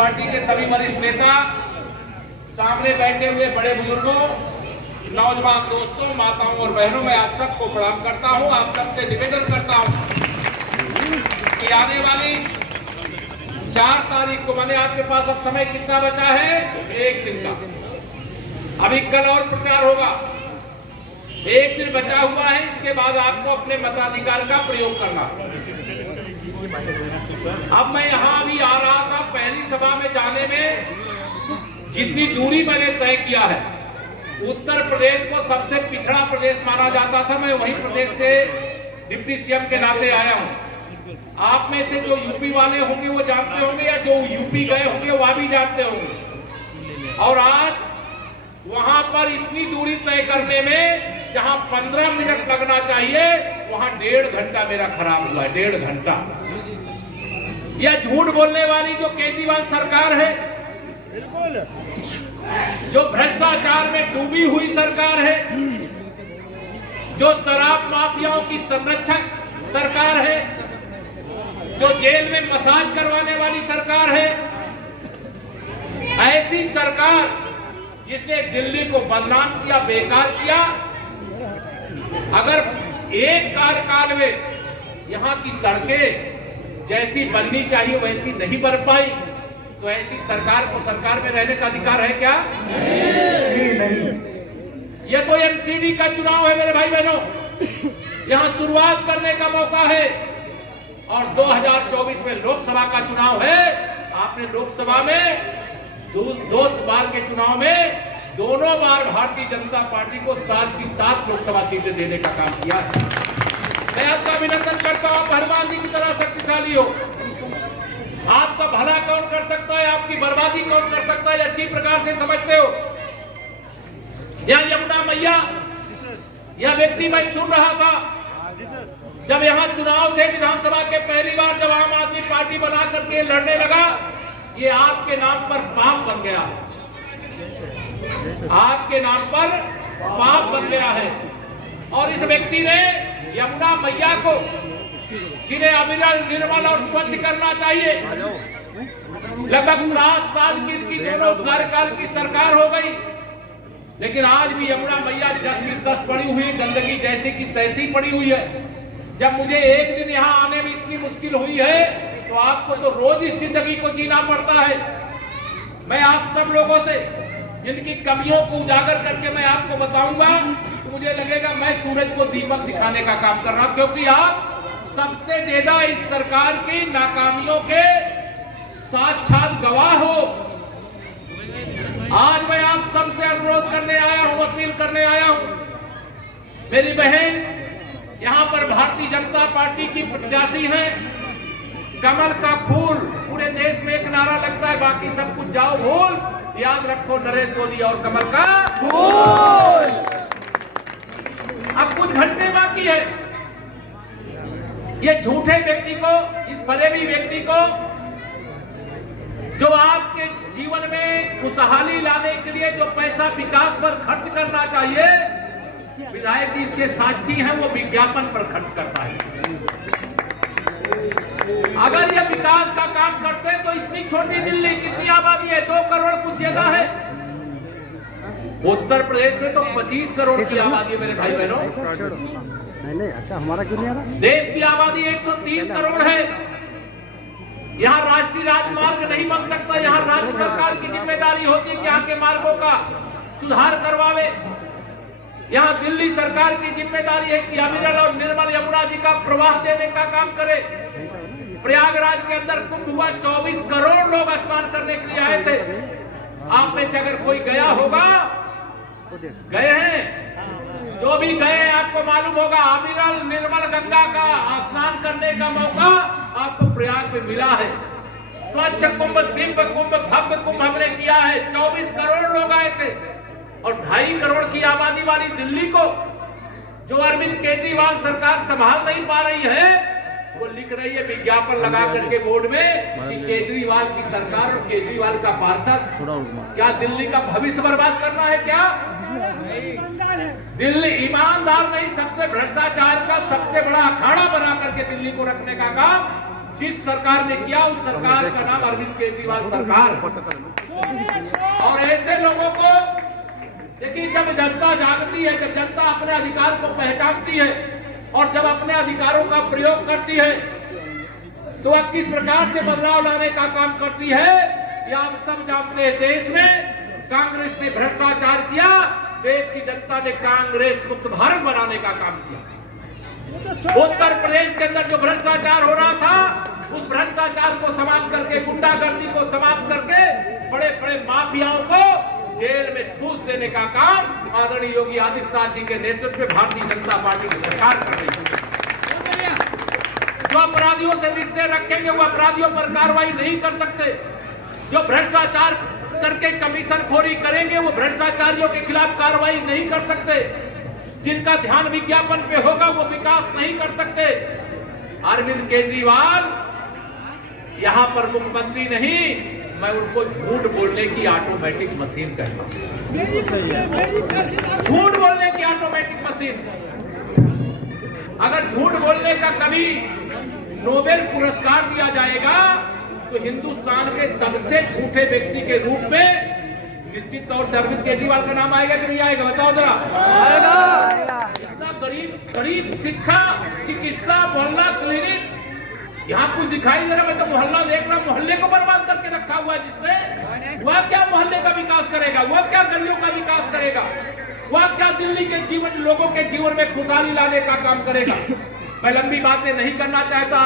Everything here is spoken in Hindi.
पार्टी के सभी वरिष्ठ नेता, सामने बैठे हुए बड़े बुजुर्गों, नौजवान दोस्तों, माताओं और बहनों, मैं आप सबको प्रणाम करता हूं। आप सबसे निवेदन करता हूं कि आने वाली 4 तारीख को, माने आपके पास अब समय कितना बचा है? 1 दिन का। अभी कल और प्रचार होगा, 1 दिन बचा हुआ है। इसके बाद आपको अपने मताधिकार का प्रयोग करना। अब मैं यहाँ अभी आ रहा था, पहली सभा में जाने में जितनी दूरी मैंने तय किया है, उत्तर प्रदेश को सबसे पिछड़ा प्रदेश माना जाता था। मैं वही प्रदेश से डिप्टी सीएम के नाते आया हूँ। आप में से जो यूपी वाले होंगे वो जानते होंगे, या जो यूपी गए होंगे वह भी जानते होंगे। और आज वहां पर इतनी दूरी तय करने में जहां 15 मिनट लगना चाहिए, वहां 1.5 घंटा मेरा खराब हुआ है। 1.5 घंटा। यह झूठ बोलने वाली जो केजरीवाल सरकार है, बिल्कुल, जो भ्रष्टाचार में डूबी हुई सरकार है, जो शराब माफियाओं की संरक्षक सरकार है, जो जेल में मसाज करवाने वाली सरकार है, ऐसी सरकार जिसने दिल्ली को बदनाम किया, बेकार किया, अगर एक कार्यकाल में यहां की सड़कें जैसी बननी चाहिए वैसी नहीं बन पाई, तो ऐसी सरकार को सरकार में रहने का अधिकार है क्या? नहीं। यह तो एमसीडी का चुनाव है मेरे भाई बहनों, यहां शुरुआत करने का मौका है। और 2024 में लोकसभा का चुनाव है। आपने लोकसभा में दो बार के चुनाव में दोनों बार भारतीय जनता पार्टी को 7 की 7 लोकसभा सीटें देने का काम किया है। मैं आपका अभिनंदन करता हूं। आप हनुमान जी की तरह शक्तिशाली हो। आपका भला कौन कर सकता है, आपकी बर्बादी कौन कर सकता है, अच्छी प्रकार से समझते हो। यह यमुना मैया, यह व्यक्ति मैं सुन रहा था जब यहां चुनाव थे विधानसभा के, पहली बार जब आम आदमी पार्टी बना करके लड़ने लगा, ये आपके नाम पर पाप बन गया, आपके नाम पर पाप बन गया है। और इस व्यक्ति ने यमुना मैया को, जिन्हें अविरल, निर्मल और स्वच्छ करना चाहिए, लगभग 7 साल की इनकी दोनों कार्यकाल की सरकार हो गई, लेकिन आज भी यमुना मैया जस की तस पड़ी हुई, गंदगी जैसी की तैसी पड़ी हुई है। जब मुझे एक दिन यहाँ आने में इतनी मुश्किल हुई है, तो आपको तो रोज इस जिंदगी को जीना पड़ता है। मैं आप सब लोगों से जिनकी कमियों को उजागर करके मैं आपको बताऊंगा, तो मुझे लगेगा मैं सूरज को दीपक दिखाने का काम कर रहा हूं, क्योंकि आप सबसे ज्यादा इस सरकार की नाकामियों के साक्षात गवाह हो। आज मैं आप सबसे अनुरोध करने आया हूं, अपील करने आया हूं। मेरी बहन यहां पर भारतीय जनता पार्टी की प्रत्याशी है। कमल का फूल, पूरे देश में एक नारा लगता है, बाकी सब कुछ जाओ भूल, याद रखो नरेंद्र मोदी और कमल का फूल। अब कुछ घंटे बाकी है। ये झूठे व्यक्ति को, इस फरेबी व्यक्ति को, जो आपके जीवन में खुशहाली लाने के लिए जो पैसा विकास पर खर्च करना चाहिए, विधायक जी इसके साक्षी हैं, वो विज्ञापन पर खर्च करता है। अगर ये विकास का काम करते तो इतनी छोटी दिल्ली, कितनी आबादी है? 2 करोड़ कुछ ज्यादा है। उत्तर प्रदेश में तो 25 करोड़ की आबादी है मेरे भाई बहनों। नहीं, अच्छा हमारा क्यों नहीं आ रहा? देश की आबादी 130 करोड़ है। यहाँ राष्ट्रीय राजमार्ग नहीं बन सकता। यहाँ राज्य सरकार की जिम्मेदारी होती है कि यहाँ के मार्गों का सुधार करवावे। यहाँ दिल्ली सरकार की जिम्मेदारी है कि अविरल और निर्मल यमुना जी का प्रवाह देने का काम करे। प्रयागराज के अंदर कुंभ हुआ, 24 करोड़ लोग स्नान करने के लिए आए थे। आप में से अगर कोई गया होगा, गए हैं, जो भी गए हैं आपको मालूम होगा, अविरल निर्मल गंगा का स्नान करने का मौका आपको प्रयाग में मिला है। स्वच्छ कुंभ, दिव्य कुंभ, भव्य कुंभ हमने किया है। 24 करोड़ लोग आए थे। और 2.5 करोड़ की आबादी वाली दिल्ली को जो अरविंद केजरीवाल सरकार संभाल नहीं पा रही है, वो लिख रही है विज्ञापन लगा करके बोर्ड में कि केजरीवाल की सरकार और केजरीवाल का पार्षद, क्या दिल्ली का भविष्य बर्बाद करना है क्या? दिल्ली ईमानदार नहीं, सबसे भ्रष्टाचार का सबसे बड़ा अखाड़ा बना करके दिल्ली को रखने का काम जिस सरकार ने किया उस सरकार का नाम अरविंद केजरीवाल सरकार। और ऐसे लोगों को देखिए, जब जनता जागती है, जब जनता अपने अधिकार को पहचानती है और जब अपने अधिकारों का प्रयोग करती है तो वह किस प्रकार से बदलाव लाने का काम करती है, ये आप सब जानते हैं। देश में कांग्रेस ने भ्रष्टाचार किया, देश की जनता ने कांग्रेस मुक्त भारत बनाने का काम किया। उत्तर प्रदेश के अंदर जो भ्रष्टाचार हो रहा था, उस भ्रष्टाचार को समाप्त करके, गुंडागर्दी को समाप्त करके, बड़े बड़े माफियाओं को जेल में ठूस देने का काम आदरणीय योगी आदित्यनाथ जी के नेतृत्व में भारतीय जनता पार्टी की सरकार कर रही है। जो अपराधियों से रिश्ते रखेंगे वो अपराधियों पर कार्रवाई नहीं कर सकते। जो भ्रष्टाचार करके कमीशन खोरी करेंगे वो भ्रष्टाचारियों के खिलाफ कार्रवाई नहीं कर सकते। जिनका ध्यान विज्ञापन पे होगा वो विकास नहीं कर सकते। अरविंद केजरीवाल यहां पर मुख्यमंत्री नहीं, मैं उनको झूठ बोलने की ऑटोमेटिक मशीन कहता हूं। झूठ बोलने की ऑटोमेटिक मशीन। अगर झूठ बोलने का कभी नोबेल पुरस्कार दिया जाएगा तो हिंदुस्तान के सबसे झूठे व्यक्ति के रूप में निश्चित तौर से अरविंद केजरीवाल का नाम आएगा कि नहीं आएगा, बताओ जरा। आएगा। इतना गरीब शिक्षा, चिकित्सा, मोहल्ला क्लिनिक यहाँ कुछ दिखाई दे रहा। मैं तो मोहल्ला देख रहा, मोहल्ले को बर्बाद करके रखा हुआ है जिसने। वह क्या मोहल्ले का विकास करेगा, वह क्या गलियों का विकास करेगा, वह क्या दिल्ली के जीवन, लोगों के जीवन में खुशहाली लाने का काम करेगा। मैं लंबी बातें नहीं करना चाहता।